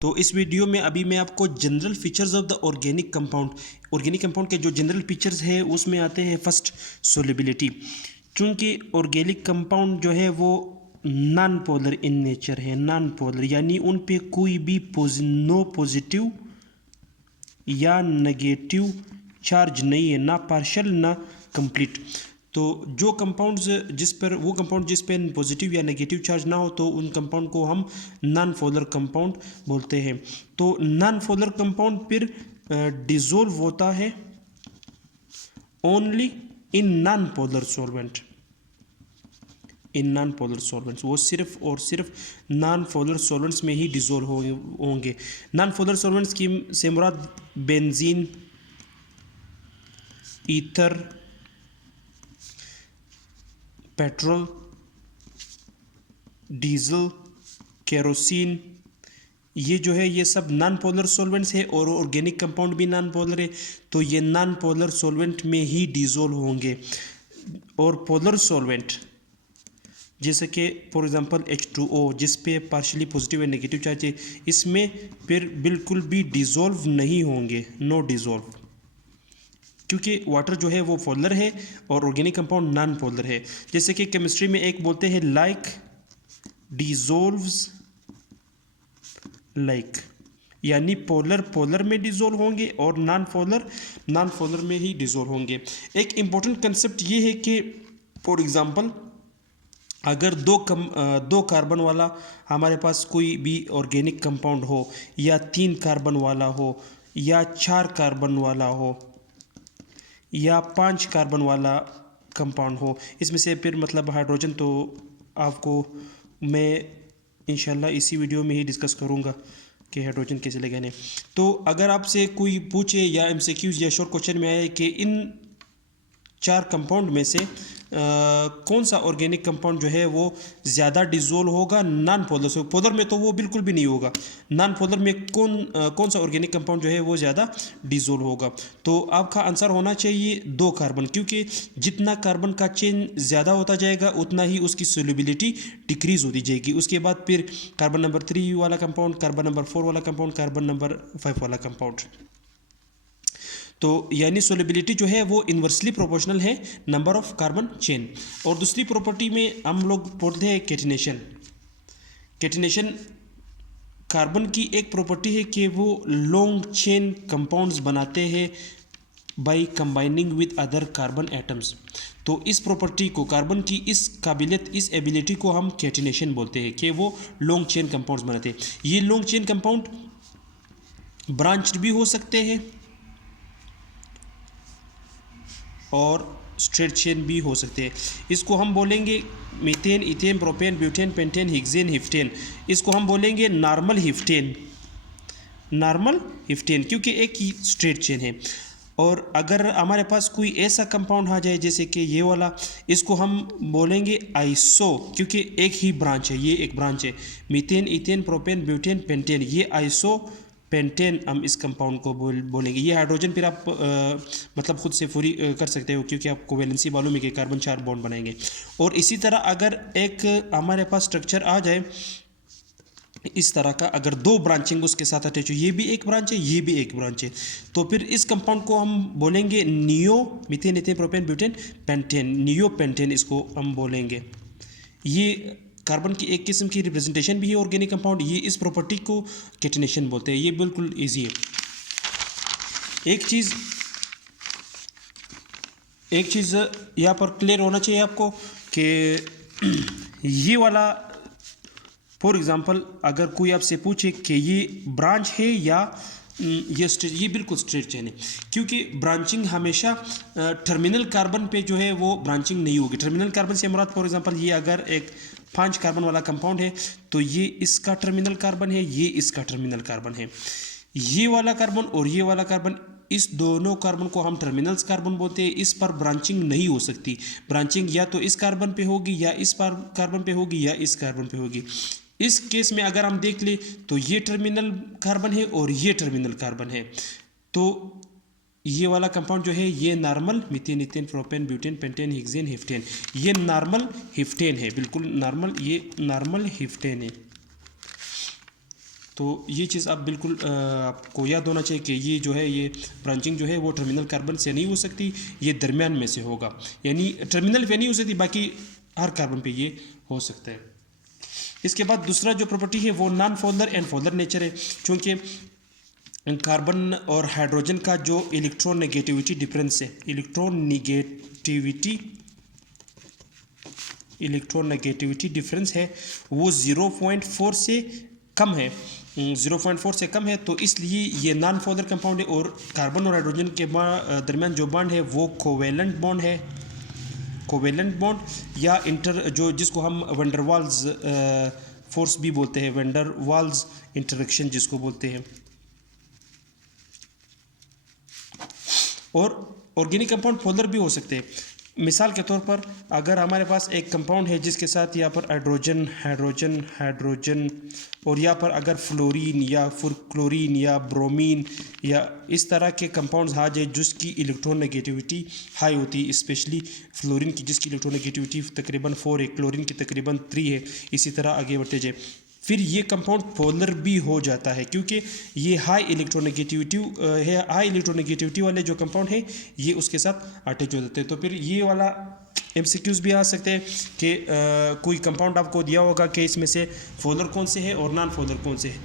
तो इस वीडियो में अभी मैं आपको general features of the organic compound के जो जनरल फीचर्स है उसमें आते हैं फर्स्ट सोलिबिलिटी। चूँकि ऑर्गेनिक कंपाउंड जो है वो नॉन पोलर इन नेचर है, नॉन पोलर यानी उन पे कोई भी नो पॉजिटिव या नेगेटिव चार्ज नहीं है, ना पार्शल ना कंप्लीट। तो जो कंपाउंड्स जिस पे पॉजिटिव या नेगेटिव चार्ज ना हो तो उन कंपाउंड को हम नॉन पोलर कंपाउंड बोलते हैं। तो नॉन पोलर कंपाउंड फिर डिसॉल्व होता है only in non polar solvent. In non polar solvents वो सिर्फ और सिर्फ नॉन पोलर सॉल्वेंट्स में ही डिसॉल्व होंगे। नॉन पोलर सॉल्वेंट्स की से मुराद benzene, ether, petrol, diesel, kerosene, ये जो है ये सब नॉन पोलर सॉल्वेंट्स है और ऑर्गेनिक कंपाउंड भी नॉन पोलर है, तो ये नॉन पोलर सॉल्वेंट में ही डिसॉल्व होंगे। और पोलर सॉल्वेंट जैसे कि फॉर एग्जांपल H2O जिस पे पार्शियली पॉजिटिव या नेगेटिव चार्ज है, इसमें फिर बिल्कुल भी डिसॉल्व नहीं होंगे, नो डिसॉल्व, क्योंकि वाटर जो है वो पोलर है और ऑर्गेनिक कंपाउंड नॉन पोलर है। जैसे कि केमिस्ट्री में एक बोलते हैं लाइक डिसॉल्व्स लाइक, यानी पोलर पोलर में डिसॉल्व होंगे और नॉन पोलर में ही डिसॉल्व होंगे। एक इम्पोर्टेंट कंसेप्ट ये है कि फॉर एग्जांपल अगर दो कार्बन वाला हमारे पास कोई भी ऑर्गेनिक कंपाउंड हो, या 3 कार्बन वाला हो, या 4 कार्बन वाला हो, या 5 कार्बन वाला कंपाउंड हो, इसमें से फिर मतलब हाइड्रोजन तो आपको मैं इंशाल्लाह इसी वीडियो में ही डिस्कस करूँगा कि हाइड्रोजन कैसे लगाने। तो अगर आपसे कोई पूछे या एमसीक्यूज या शॉर्ट क्वेश्चन में आए कि इन 4 कंपाउंड में से कौन सा ऑर्गेनिक कंपाउंड जो है वो ज़्यादा डिसॉल्व होगा नॉन पोलर से, पोलर में तो वो बिल्कुल भी नहीं होगा, नॉन पोलर में कौन सा ऑर्गेनिक कंपाउंड जो है वो ज़्यादा डिसॉल्व होगा, तो आपका आंसर होना चाहिए 2 कार्बन, क्योंकि जितना कार्बन का चेन ज़्यादा होता जाएगा उतना ही उसकी सोल्युबिलिटी डिक्रीज होती जाएगी। उसके बाद फिर कार्बन नंबर 3 वाला कंपाउंड, कार्बन नंबर 4 वाला कंपाउंड, कार्बन नंबर 5 वाला कंपाउंड। तो यानी सोलिबिलिटी जो है वो इन्वर्सली प्रोपोर्शनल है नंबर ऑफ कार्बन चेन। और दूसरी प्रॉपर्टी में हम लोग पढ़ते हैं कैटिनेशन। कैटिनेशन कार्बन की एक प्रॉपर्टी है कि वो लॉन्ग चेन कंपाउंड्स बनाते हैं by combining with other carbon atoms. तो इस प्रॉपर्टी को, कार्बन की इस काबिलियत, इस एबिलिटी को हम कैटिनेशन बोलते हैं कि वो लॉन्ग चेन कंपाउंड्स बनाते हैं। ये लॉन्ग चेन कंपाउंड ब्रांच्ड भी हो सकते हैं और स्ट्रेट चेन भी हो सकते हैं। इसको हम बोलेंगे methane, ethane, propane, butane, pentane, hexane, heptane. इसको हम बोलेंगे नॉर्मल हिप्टेन, क्योंकि एक ही स्ट्रेट चेन है। और अगर हमारे पास कोई ऐसा कंपाउंड आ जाए जैसे कि ये वाला, इसको हम बोलेंगे आइसो, क्योंकि एक ही ब्रांच है, ये एक ब्रांच है। Methane, ethane, propane, butane, pentane, ये आइसो पेंटेन हम इस कंपाउंड को बोलेंगे। ये हाइड्रोजन फिर आप मतलब खुद से पूरी कर सकते हो, क्योंकि आपको वैलेंसी मालूम है कि कार्बन 4 बॉन्ड बनाएंगे। और इसी तरह अगर एक हमारे पास स्ट्रक्चर आ जाए इस तरह का, अगर 2 ब्रांचिंग उसके साथ अटैच हो, ये भी एक ब्रांच है, ये भी एक ब्रांच है, तो फिर इस कंपाउंड को हम बोलेंगे neo methane, ethane, propane, butane, pentane, neo pentane इसको हम बोलेंगे। ये कार्बन की एक किस्म की रिप्रेजेंटेशन भी है ऑर्गेनिक कंपाउंड। ये इस प्रॉपर्टी को कैटिनेशन बोलते हैं। ये बिल्कुल इजी है। एक चीज़ यहाँ पर क्लियर होना चाहिए आपको कि ये वाला फॉर एग्जांपल अगर कोई आपसे पूछे कि ये ब्रांच है या ये बिल्कुल स्ट्रेट चेन है, क्योंकि ब्रांचिंग हमेशा टर्मिनल कार्बन पे जो है वो ब्रांचिंग नहीं होगी। टर्मिनल कार्बन से मुराद फॉर एग्जांपल ये अगर एक 5 कार्बन वाला कंपाउंड है तो ये इसका टर्मिनल कार्बन है, ये इसका टर्मिनल कार्बन है। ये वाला कार्बन और ये वाला कार्बन, इस दोनों कार्बन को हम टर्मिनल्स कार्बन बोलते हैं। इस पर ब्रांचिंग नहीं हो सकती। ब्रांचिंग या तो इस कार्बन पे होगी, या इस पर कार्बन पे होगी, या इस कार्बन पे होगी। इस केस में अगर हम देख ले तो ये टर्मिनल कार्बन है और ये टर्मिनल कार्बन है, तो ये वाला कंपाउंड जो है ये normal methane, ethane, propane, butane, pentane, hexane, heptane, ये नॉर्मल हिप्टेन है, बिल्कुल नॉर्मल, ये नॉर्मल हिप्टेन है। तो ये चीज़ आप बिल्कुल आपको याद होना चाहिए कि ये जो है ये ब्रांचिंग जो है वो टर्मिनल कार्बन से नहीं हो सकती, ये दरमियान में से होगा, यानी टर्मिनल पे नहीं हो सकती, बाकी हर कार्बन पे ये हो सकता है। इसके बाद दूसरा जो प्रॉपर्टी है वो non polar and polar nature है, क्योंकि कार्बन और हाइड्रोजन का जो इलेक्ट्रॉन नेगेटिविटी डिफरेंस है, इलेक्ट्रॉन नेगेटिविटी डिफरेंस है वो 0.4 से कम है, 0.4 से कम है, तो इसलिए ये नॉन पोलर कंपाउंड है। और कार्बन और हाइड्रोजन के दरमियान जो बॉन्ड है वो कोवेलेंट बॉन्ड है, कोवेलेंट बॉन्ड या इंटर जो जिसको हम वंडरवाल्स फोर्स भी बोलते हैं, वंडरवाल्स इंटरेक्शन जिसको बोलते हैं। और ऑर्गेनिक कंपाउंड पोलर भी हो सकते हैं। मिसाल के तौर पर अगर हमारे पास एक कंपाउंड है जिसके साथ यहाँ पर हाइड्रोजन हाइड्रोजन हाइड्रोजन और यहाँ पर अगर फ्लोरीन या फिर क्लोरीन या ब्रोमीन या इस तरह के कंपाउंड्स आ जाए जिसकी इलेक्ट्रॉन नेगेटिविटी हाई होती है, स्पेशली फ्लोरीन की जिसकी इलेक्ट्रॉन नेगेटिविटी तकरीबन 4 है, क्लोरीन की तकरीबन 3 है, इसी तरह आगे बढ़ते जाए, फिर ये कंपाउंड पोलर भी हो जाता है, क्योंकि ये हाई इलेक्ट्रोनेगेटिविटी है। हाई इलेक्ट्रोनेगेटिविटी वाले जो कंपाउंड है ये उसके साथ अटैच हो जाते हैं। तो फिर ये वाला MCQs भी आ सकते हैं कि कोई कंपाउंड आपको दिया होगा कि इसमें से पोलर कौन से है और नॉन पोलर कौन से है,